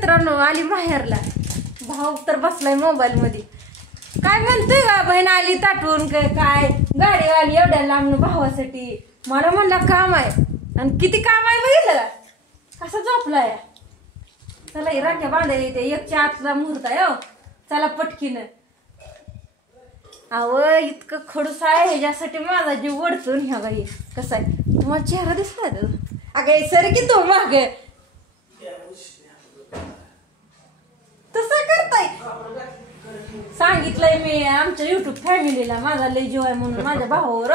मित्रांनो आली माहेरला. भाऊ तर बसलाय मोबाईल मध्ये. काय म्हणतोय का बहीण आली ताटून काय गाडी आली एवढ्या लांब भावासाठी. मला म्हणला काम आहे आणि किती काम आहे बघितलं का कसं झोपलाय. चला राख्या बांधायला येते. 1च्या आतला मुहूर्त आहे हो. चला पटकीनं. अव इतकं खडूस आहे ह्याच्यासाठी माझा जीव वडचून ह्या बाई. कसा आहे तुम्हाला चेहरा दिसला अगं सर की तो माग तसं करताय. सांगितलंय मी आमच्या युट्यूब फॅमिलीला माझा लय जीव आहे म्हणून. माझ्या भावावर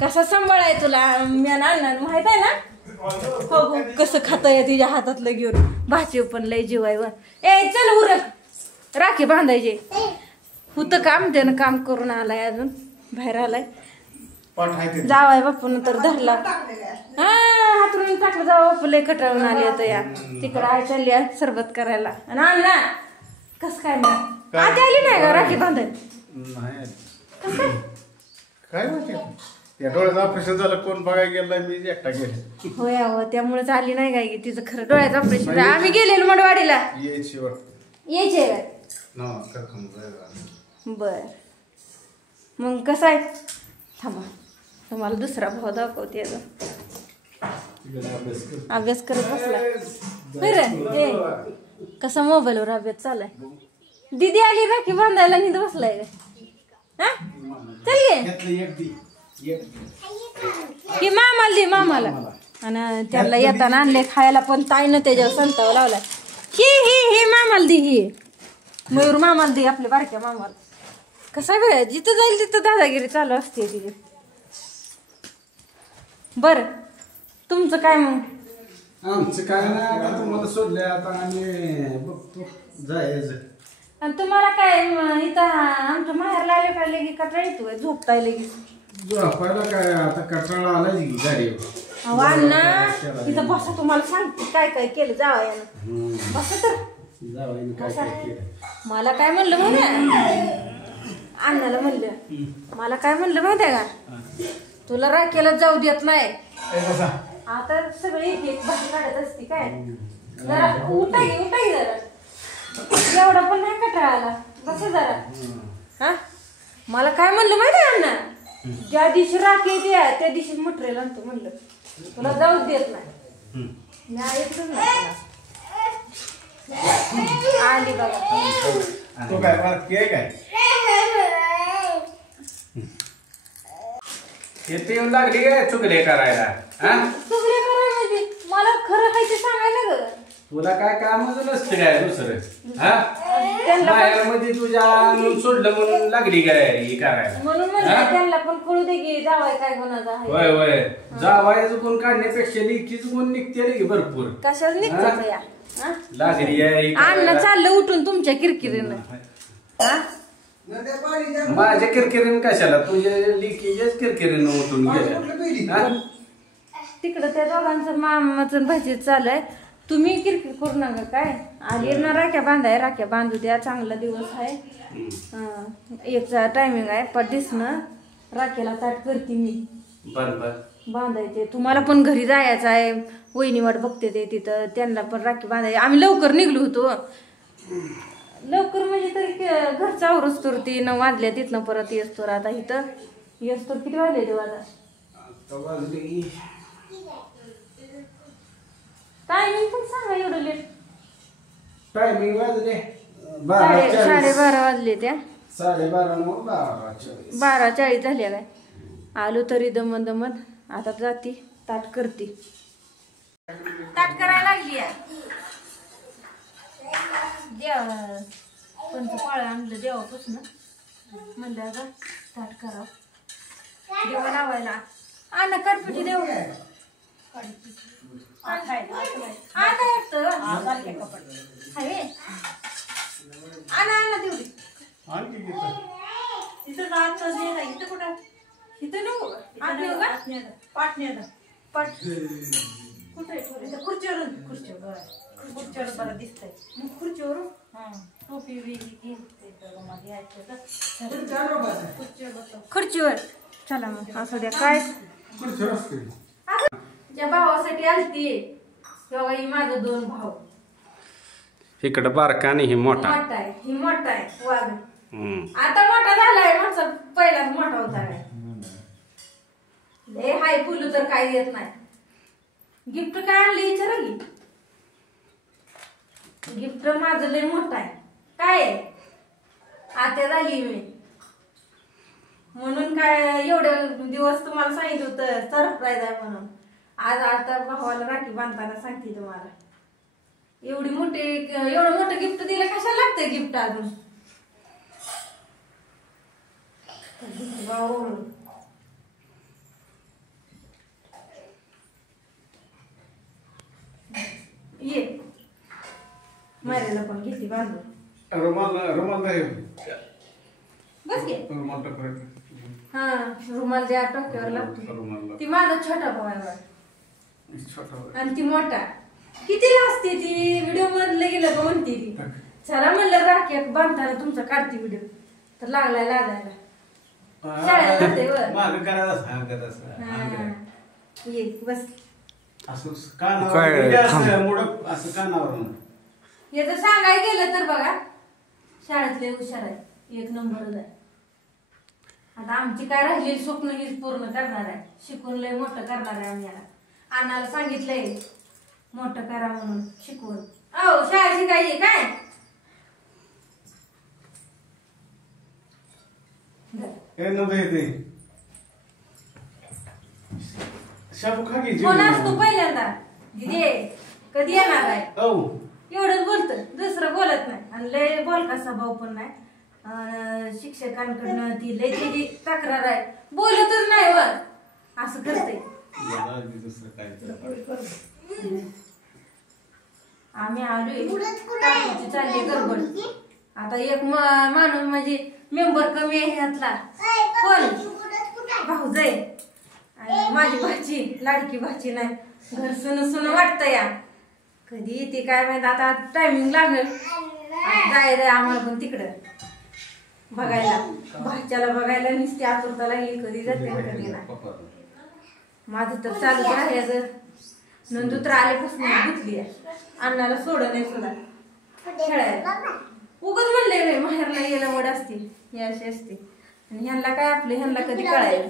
कसा सांभाळाय तुला मी आणणार माहित आहे ना. हो कसं खाताय तिच्या हातातलं घेऊन. भाची पण लय जीव आहे. ए चल उरक राखी बांधायचे होतं काम. त्यानं काम करून आलाय अजून बाहेर आलाय. जावाय बापून तर धरला हा हातरून टाकलं. जावा बापू लय कटाळून आले होतं या तिकडं आहे चालली सरबत करायला. आणि आणला कस काय मग आधी आली नाही का राखी बांधाय. काय माहिती डोळ्याचं ऑपरेशन झालं कोण बघायला गेला मी एकटा गेले. होय अहो त्यामुळेच आली नाही काय तिचं खरं डोळ्याचं ऑपरेशन. आम्ही गेलेलो मडवाडीला यायचे बर. मग कसं आहे थांबा तुम्हाला दुसरा भाव दाखवते. अभ्यास करत बसलाय बरं. कसा मोबाईलवर अभ्यास चालाय. दीदी आली राखी बांधायला नीट बसलाय का. चल की मामाला दे मामाला. आणि त्याला येताना आणले खायला पण ताईनं त्याच्यावर संताव लावलाय. ही मामाला दे. ही मयूर मामाला दे आपल्या बारक्या मामाला. कसा वेळ जिथं जाईल तिथं दादागिरी चालू असते तिथे. बर तुमचं काय मग. आमचं काय नाही तुम्हाला सोडले आता आम्ही बघतो जायचं. आणि तुम्हाला काय इथं आमच्या माहेरला आले काय लगे कटाळ येतोय झोपताय लगे. झोपायला काय आता कटाळा आलाय की गाडीवर. अण्णा इथं बसा तुम्हाला सांगते काय काय केलं जावयानं. बसा तर जावयानं काय काय केलं. मला काय म्हणलं माहिती अण्णाला म्हणलं मला काय म्हणलं माहितीये का तुला राखेला जाऊ देत नाही. आता सगळे एक एक भाजी काढत असते काय. जरा उठा घे जरा. एवढा पण नाही कटाळाला बसा जरा. हा मला काय म्हणलं माहितीये अण्णा ज्या दिवशी राख येते त्या दिवशी मटेरियल आणतो म्हणलं. तुला जाऊच देत नाही. मी ऐकतच नाही. आली बघा तो काय काय येते येऊन लागली काय चुकले करायला. चुकले करायला मला खरं काय ते सांगायला ग. तुला काय कामच नसते काय दुसरं. मध्ये तुझ्या आणून सोडलं म्हणून लागली काय ही करायला. म्हणून म्हणलं त्यांना पण कळू दे की जावाय काय कोणाचा. होय होय जावायचं कोण काढण्यापेक्षा लेकीच कोण निघते की भरपूर. कशाला निघतात या लागली अण्णा चाललं उठून तुमच्या किरकिरीनं. माझ्या किरकिरीनं कशाला तुझ्या लेकीच्याच किरकिरीनं उठून गेल्या. तिकडं त्या दोघांचं मामाचं भाजी चालू आहे. तुम्ही किरकिर करू नका काय. आली ना राख्या बांधाय राख्या बांधू द्या. चांगला दिवस आहे. एकचा टायमिंग आहे 5:30 राख्याला ताट करते मी बांधायचे. तुम्हाला पण घरी जायचं आहे. वहिनी वाट बघते ते तिथं त्यांना पण राखी बांधायची. आम्ही लवकर निघलो होतो. लवकर म्हणजे तरी घरचा आवरच तर ती 9 वाजल्या तिथनं परत येतो. आता इथं येतो किती वाजले ते आता टायमिंग पण सांगा एवढं लेट. टायमिंग वाजले 12:30 वाजले त्या 12:30 12:40 झाल्या काय. आलो तरी दमत दमत आता जाती ताट करते. ताट करायला लागली देव पण फळ आणलं देवापासून म्हणलं आता ताट करावं देवा लावायला. आणा कडपटी देव तेवढी खुर्चीवर बरं दिसतंय. मग खुर्चीवरून टोपी वेगळी खुर्चीवर चला मग असू द्या काय. ज्या भावासाठी आलती तेव्हा ही माझं 2 भाऊ इकडं बारका आणि हे मोठा. मोठा आहे, ही मोठा आहे वाघ. हम्म. आता मोठा झालाय माणसा, पहिलाच मोठा होता काय. लय हाय फुलू तर काही येत नाही. गिफ्ट काय आणली विचारा की. गिफ्ट माझं लय मोठं आहे. काय आहे? आत्या झाली मी म्हणून. काय एवढे दिवस तुम्हाला सांगितलं होतं सरप्राईज आहे म्हणून. आज आता भावाला राखी बांधताना सांगते तुम्हाला. एवढं मोठं गिफ्ट दिलं, कशाला लागतंय गिफ्ट अजून. ये मारेला पण घेतली बांधून. बस घे. हा रुमाल ज्या टोक्यावर लागतो ती माझा छोटा भाऊ आहे. आणि ती मोठा कितीला असते ती. व्हिडिओ मधले गेलं का म्हणते ती. चला म्हणलं राखी बांधताना तुमचा काढते व्हिडिओ, तर लागलाय लागायला. शाळेत जाते वर. ये बस. हे जर सांगायला गेलं तर बघा शाळेतले हुशार आहे, एक नंबरच आहे. आता आमची काय राहिलेली स्वप्न हीच पूर्ण करणार आहे. शिकून लय मोठं करणार आहे आम्ही. अण्णाला सांगितलंय मोठं करा म्हणून शिकवून. अहो शाळा शिकायची काय. कोण असतो पहिल्यांदा दिदी कधी येणार आहे एवढंच बोलतं, दुसरं बोलत नाही. आणि लय बोलका स्वभाव पण नाही. शिक्षकांकडनं ती लय त्याची तक्रार आहे, बोलतच नाही वर असं करते. आम्ही आलोय चालली गडबड. आता एक माणूस म्हणजे मेंबर कमी आहे ह्यातला. कोण भाऊजाई आणि माझी भाची, लाडकी भाची नाही. घर सुन वाटतं या. कधी येते काय माहित. आता टायमिंग लागेल जायला आम्हाला पण तिकडं बघायला. भाच्याला बघायला नुसती आतुरता लागली. कधी जाते कधी नाही. माझं तर चालू आहे. नंदू तर आल्यापासून गुंतली आहे. अण्णाला सोडं नाही सुद्धा खेळायला. उगाच म्हणले माहेरला गेला वड असते, हे अशी असते. आणि ह्यांना काय आपले ह्यांना कधी कळायला.